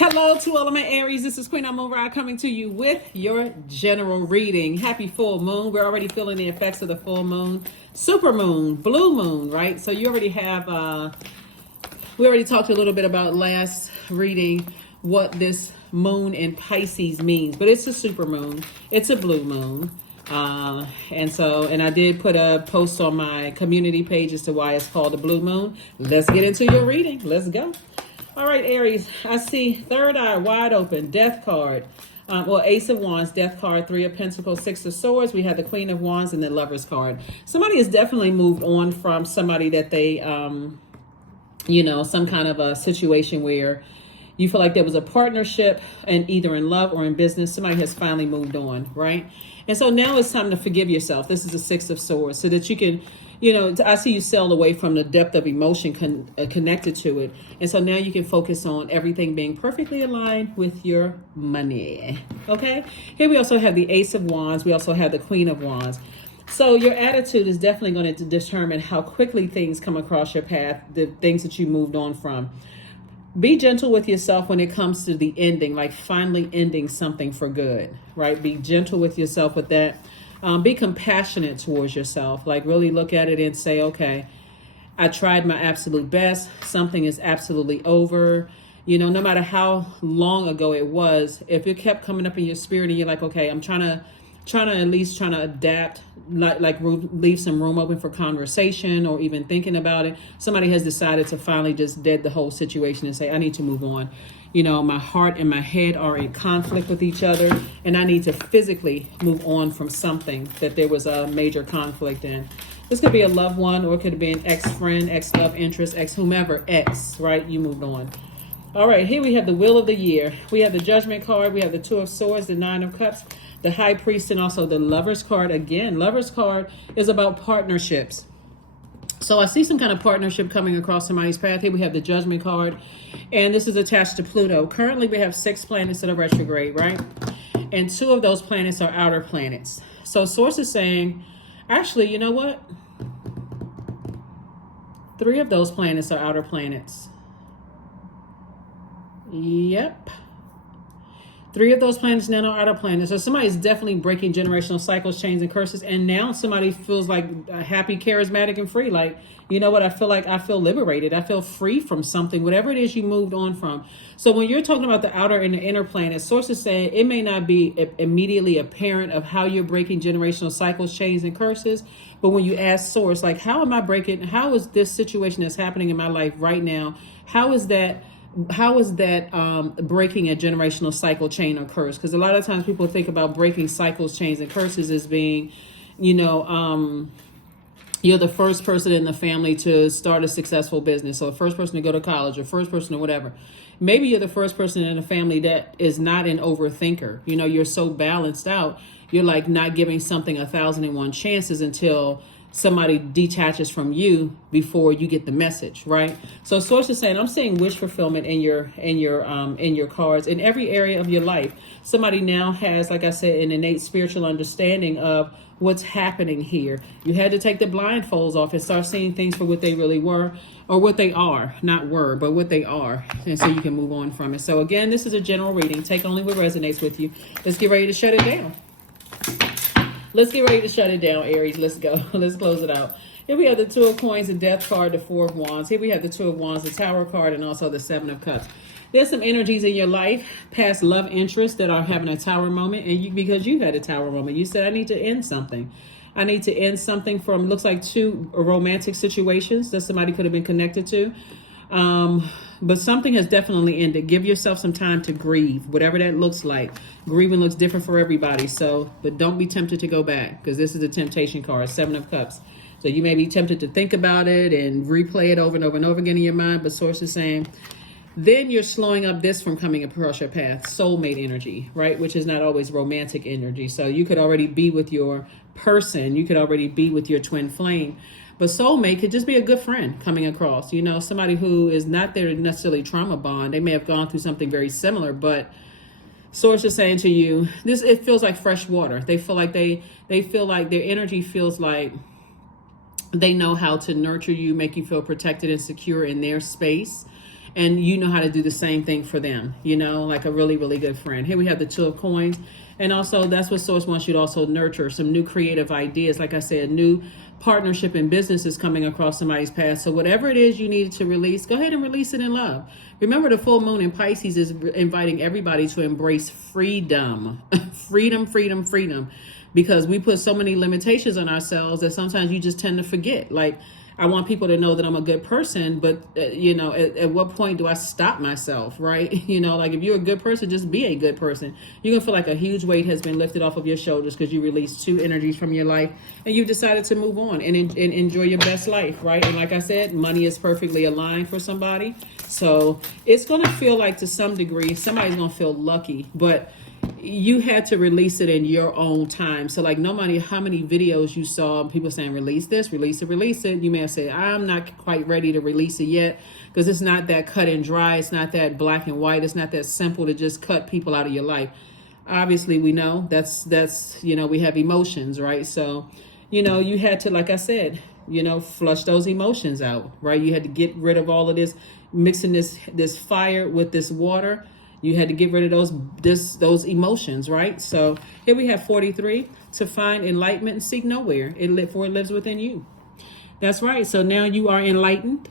Hello to all of my Aries. This is Queen Amun Ra coming to you with your general reading. Happy full moon. We're already feeling the effects of the full moon, super moon, blue moon, right? So you already have, we already talked a little bit about last reading what this moon in Pisces means, but it's a super moon. It's a blue moon. And I did put a post on my community page as to why it's called a blue moon. Let's get into your reading. Let's go. All right, Aries, I see third eye wide open, death card. Ace of Wands, death card, Three of Pentacles, Six of Swords. We have the Queen of Wands and the Lover's card. Somebody has definitely moved on from somebody that they, some kind of a situation where you feel like there was a partnership and either in love or in business. Somebody has finally moved on, right? And so now it's time to forgive yourself. This is the Six of Swords so that you can, I see you sail away from the depth of emotion connected to it. And so now you can focus on everything being perfectly aligned with your money. Okay. Here we also have the Ace of Wands. We also have the Queen of Wands. So your attitude is definitely going to determine how quickly things come across your path, the things that you moved on from. Be gentle with yourself when it comes to the ending, like finally ending something for good, right? Be gentle with yourself with that. Be compassionate towards yourself. Like really look at it and say, okay, I tried my absolute best. Something is absolutely over. No matter how long ago it was, if it kept coming up in your spirit and you're like, okay, I'm trying to adapt, leave some room open for conversation or even thinking about it. Somebody has decided to finally just dead the whole situation and say, I need to move on. My heart and my head are in conflict with each other, and I need to physically move on from something that there was a major conflict in. This could be a loved one, or it could be an ex-friend, ex-love interest, ex-whomever, ex, right? You moved on. All right, here we have the Wheel of the Year. We have the Judgment card. We have the Two of Swords, the Nine of Cups, the High Priest, and also the Lover's card. Again, Lover's card is about partnerships. So I see some kind of partnership coming across somebody's path. Here we have the Judgment card, and this is attached to Pluto. Currently, we have 6 planets that are retrograde, right? And 2 of those planets are outer planets. So Source is saying, actually, you know what? 3 of those planets are outer planets. Yep. 3 of those planets now are outer planets. So somebody's definitely breaking generational cycles, chains, and curses. And now somebody feels like happy, charismatic, and free. Like, you know what? I feel liberated. I feel free from something, whatever it is you moved on from. So when you're talking about the outer and the inner planets, Source is saying it may not be immediately apparent of how you're breaking generational cycles, chains, and curses. But when you ask Source, like, how am I breaking? How is this situation that's happening in my life right now? How is that breaking a generational cycle, chain, or curse? Because a lot of times people think about breaking cycles, chains, and curses as being, you're the first person in the family to start a successful business, or the first person to go to college, or first person or whatever. Maybe you're the first person in the family that is not an overthinker. You're so balanced out. You're like not giving something 1,001 chances until somebody detaches from you before you get the message, right? So Source is saying, I'm seeing wish fulfillment in your cards in every area of your life. Somebody now has, like I said, an innate spiritual understanding of what's happening here. You had to take the blindfolds off and start seeing things for what they really were, or what they are, not were, but what they are. And so you can move on from it. So again, this is a general reading. Take only what resonates with you. Let's get ready to shut it down. Let's get ready to shut it down, Aries. Let's go. Let's close it out. Here we have the Two of Coins, the Death card, the Four of Wands. Here we have the Two of Wands, the Tower card, and also the Seven of Cups. There's some energies in your life, past love interests that are having a tower moment. And because you had a tower moment, you said, I need to end something. I need to end something from, looks like 2 romantic situations that somebody could have been connected to. But something has definitely ended. Give yourself some time to grieve, whatever that looks like. Grieving looks different for everybody. But don't be tempted to go back, because this is the temptation card, 7 of Cups. So you may be tempted to think about it and replay it over and over and over again in your mind. But Source is saying, then you're slowing up this from coming across your path, soulmate energy, right? Which is not always romantic energy. So you could already be with your person. You could already be with your twin flame. But soulmate could just be a good friend coming across, somebody who is not there to necessarily trauma bond. They may have gone through something very similar, but Source is saying to you, it feels like fresh water. They feel like they feel like their energy feels like they know how to nurture you, make you feel protected and secure in their space. and you know how to do the same thing for them, you know, like a really, really good friend. Here we have the Two of Coins. And also that's what Source wants you to also nurture, some new creative ideas. Like I said, new partnership and business is coming across somebody's path. So whatever it is you needed to release, go ahead and release it in love. Remember, the full moon in Pisces is inviting everybody to embrace freedom. Freedom, freedom, freedom. Because we put so many limitations on ourselves that sometimes you just tend to forget. Like, I want people to know that I'm a good person, but you know, at what point do I stop myself, right? You know, like if you're a good person, just be a good person. You're gonna feel like a huge weight has been lifted off of your shoulders because you released two energies from your life and you've decided to move on and enjoy your best life, right? And like I said, money is perfectly aligned for somebody. So it's gonna feel like, to some degree, somebody's gonna feel lucky, but you had to release it in your own time. So like, no matter how many videos you saw people saying release this, release it, you may have said, I'm not quite ready to release it yet, because it's not that cut and dry, it's not that black and white, it's not that simple to just cut people out of your life. Obviously we know that's you know, we have emotions, right? So you know, you had to, like I said, you know, flush those emotions out, right? You had to get rid of all of this, mixing this fire with this water. You had to get rid of those emotions, right? So here we have 43, to find enlightenment and seek nowhere. For it lives within you. That's right. So now you are enlightened.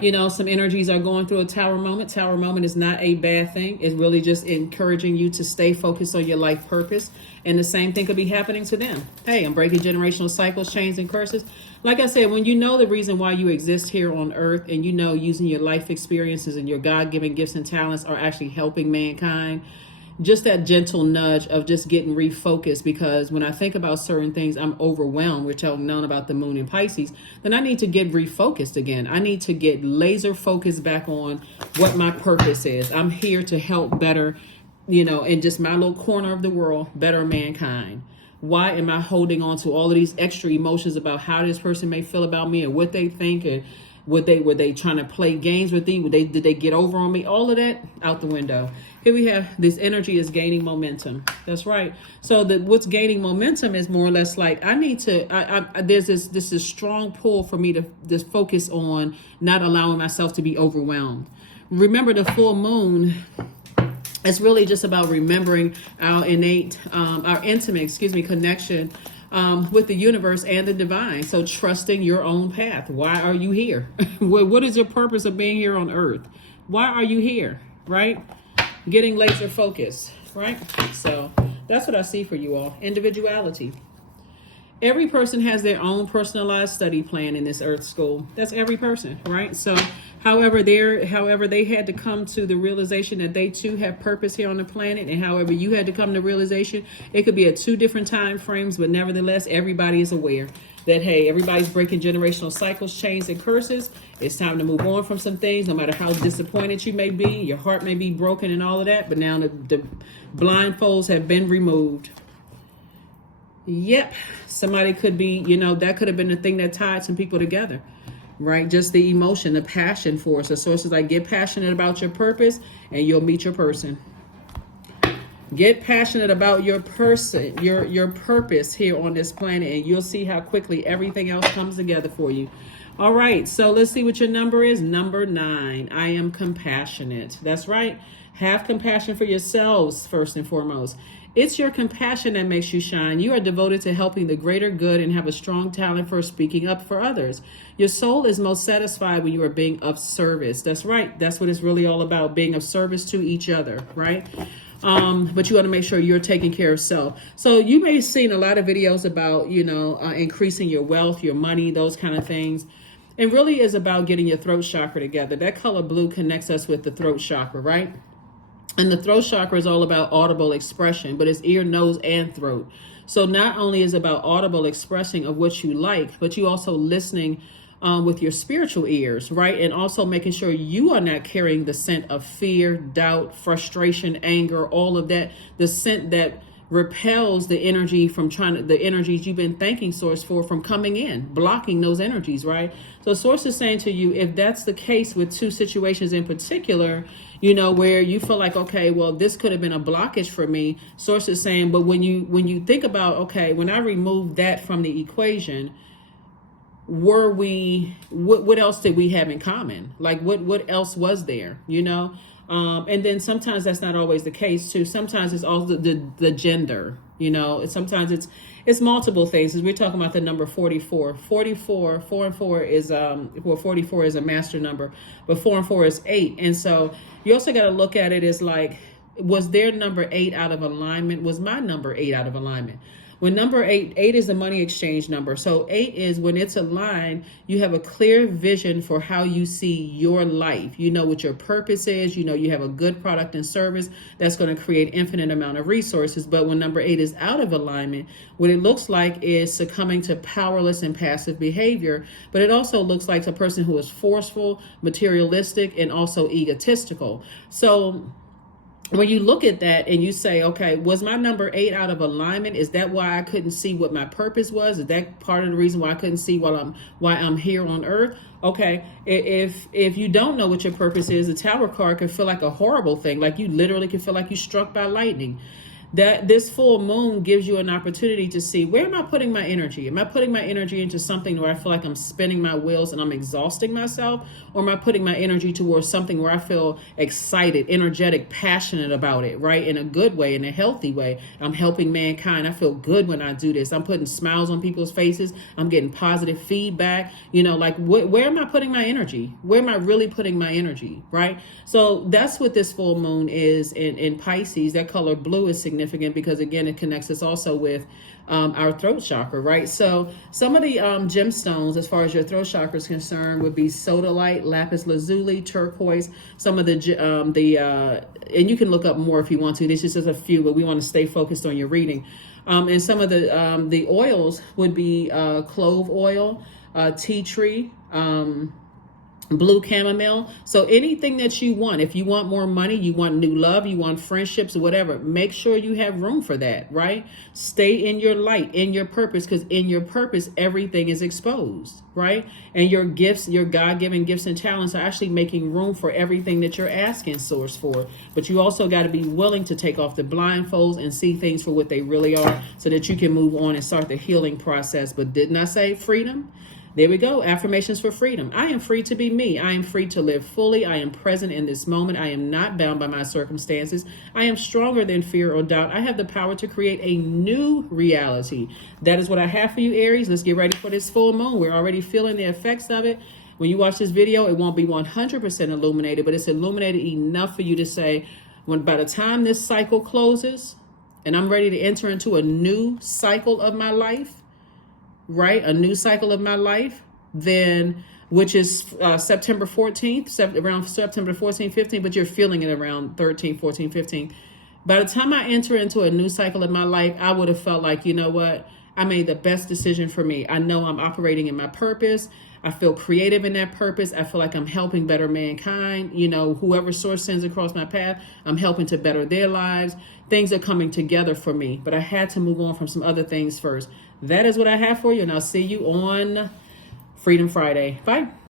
You know, some energies are going through a tower moment. Tower moment is not a bad thing. It's really just encouraging you to stay focused on your life purpose. And the same thing could be happening to them. Hey, I'm breaking generational cycles, chains, and curses. Like I said, when you know the reason why you exist here on earth, and you know using your life experiences and your God-given gifts and talents are actually helping mankind, just that gentle nudge of just getting refocused. Because when I think about certain things, I'm overwhelmed, which I've known about the moon in Pisces, then I need to get refocused again. I need to get laser focused back on what my purpose is. I'm here to help better, you know, in just my little corner of the world, better mankind. Why am I holding on to all of these extra emotions about how this person may feel about me and what they think, and were they trying to play games with me? Did they get over on me? All of that out the window. Here we have this energy is gaining momentum. That's right. So what's gaining momentum is more or less like, I need to, there's this strong pull for me to just focus on not allowing myself to be overwhelmed. Remember, the full moon, it's really just about remembering our intimate connection with the universe and the divine. So trusting your own path. Why are you here? What is your purpose of being here on earth? Why are you here? Right? Getting laser focused. Right? So that's what I see for you all. Individuality. Every person has their own personalized study plan in this earth school. That's every person, right? So however they had to come to the realization that they too have purpose here on the planet, and however you had to come to realization, it could be at two different time frames, but nevertheless, everybody is aware that, hey, everybody's breaking generational cycles, chains, and curses. It's time to move on from some things, no matter how disappointed you may be. Your heart may be broken and all of that, but now the blindfolds have been removed. Yep, somebody could be, you know, that could have been the thing that tied some people together, right? Just the emotion, the passion for it. So sources like, get passionate about your purpose and you'll meet your person. Get passionate about your person, your purpose here on this planet, and you'll see how quickly everything else comes together for you. All right, so let's see what your number is. Number 9. I am compassionate. That's right. Have compassion for yourselves first and foremost. It's your compassion that makes you shine. You are devoted to helping the greater good and have a strong talent for speaking up for others. Your soul is most satisfied when you are being of service. That's right. That's what it's really all about, being of service to each other, right? But you want to make sure you're taking care of self. So you may have seen a lot of videos about, you know, increasing your wealth, your money, those kind of things. It really is about getting your throat chakra together. That color blue connects us with the throat chakra, right? And the throat chakra is all about audible expression, but it's ear, nose, and throat. So not only is it about audible expressing of what you like, but you also listening with your spiritual ears, right? And also making sure you are not carrying the scent of fear, doubt, frustration, anger, all of that, the scent that repels the energy from the energies you've been thanking source for from coming in, blocking those energies, right? So source is saying to you, if that's the case with two situations in particular, you know, where you feel like, okay, well, this could have been a blockage for me. Source is saying, but when you think about, okay, when I remove that from the equation, what else did we have in common? Like what else was there, you know? And then sometimes that's not always the case too. Sometimes it's also the gender, you know. Sometimes it's multiple things. As we're talking about the number 44. 44, 4 and 4 is 44 is a master number, but 4 and 4 is 8. And so you also got to look at it as like, was their number 8 out of alignment? Was my number 8 out of alignment? When number 8 is a money exchange number. So 8 is when it's aligned, you have a clear vision for how you see your life. You know what your purpose is. You know you have a good product and service that's going to create infinite amount of resources. But when number 8 is out of alignment, what it looks like is succumbing to powerless and passive behavior. But it also looks like a person who is forceful, materialistic, and also egotistical. So when you look at that and you say, okay, was my number 8 out of alignment? Is that why I couldn't see what my purpose was? Is that part of the reason why I couldn't see why I'm here on earth? Okay, if you don't know what your purpose is, the Tower card can feel like a horrible thing. Like you literally can feel like you're struck by lightning. That this full moon gives you an opportunity to see, where am I putting my energy? Am I putting my energy into something where I feel like I'm spinning my wheels and I'm exhausting myself? Or am I putting my energy towards something where I feel excited, energetic, passionate about it, right? In a good way, in a healthy way. I'm helping mankind. I feel good when I do this. I'm putting smiles on people's faces. I'm getting positive feedback. You know, like where am I putting my energy? Where am I really putting my energy, right? So that's what this full moon is in Pisces. That color blue is significant because again it connects us also with our throat chakra, right? So some of the gemstones as far as your throat chakra is concerned would be sodalite, lapis lazuli, turquoise. Some of the and you can look up more if you want to. This is just a few, but we want to stay focused on your reading. And some of the oils would be clove oil, tea tree, blue chamomile. So anything that you want, if you want more money, you want new love, you want friendships, whatever, make sure you have room for that, right? Stay in your light, in your purpose, because in your purpose, everything is exposed, right? And your gifts, your God-given gifts and talents are actually making room for everything that you're asking source for. But you also got to be willing to take off the blindfolds and see things for what they really are so that you can move on and start the healing process. But didn't I say freedom? There we go. Affirmations for freedom. I am free to be me. I am free to live fully. I am present in this moment. I am not bound by my circumstances. I am stronger than fear or doubt. I have the power to create a new reality. That is what I have for you, Aries. Let's get ready for this full moon. We're already feeling the effects of it. When you watch this video, it won't be 100% illuminated, but it's illuminated enough for you to say, by the time this cycle closes and I'm ready to enter into a new cycle of my life, right? A new cycle of my life, then, which is September 14th, around September 14th, 15th, but you're feeling it around 13th, 14th, 15th. By the time I enter into a new cycle of my life, I would have felt like, you know what? I made the best decision for me. I know I'm operating in my purpose. I feel creative in that purpose. I feel like I'm helping better mankind. You know, whoever source sends across my path, I'm helping to better their lives. Things are coming together for me, but I had to move on from some other things first. That is what I have for you, and I'll see you on Freedom Friday. Bye.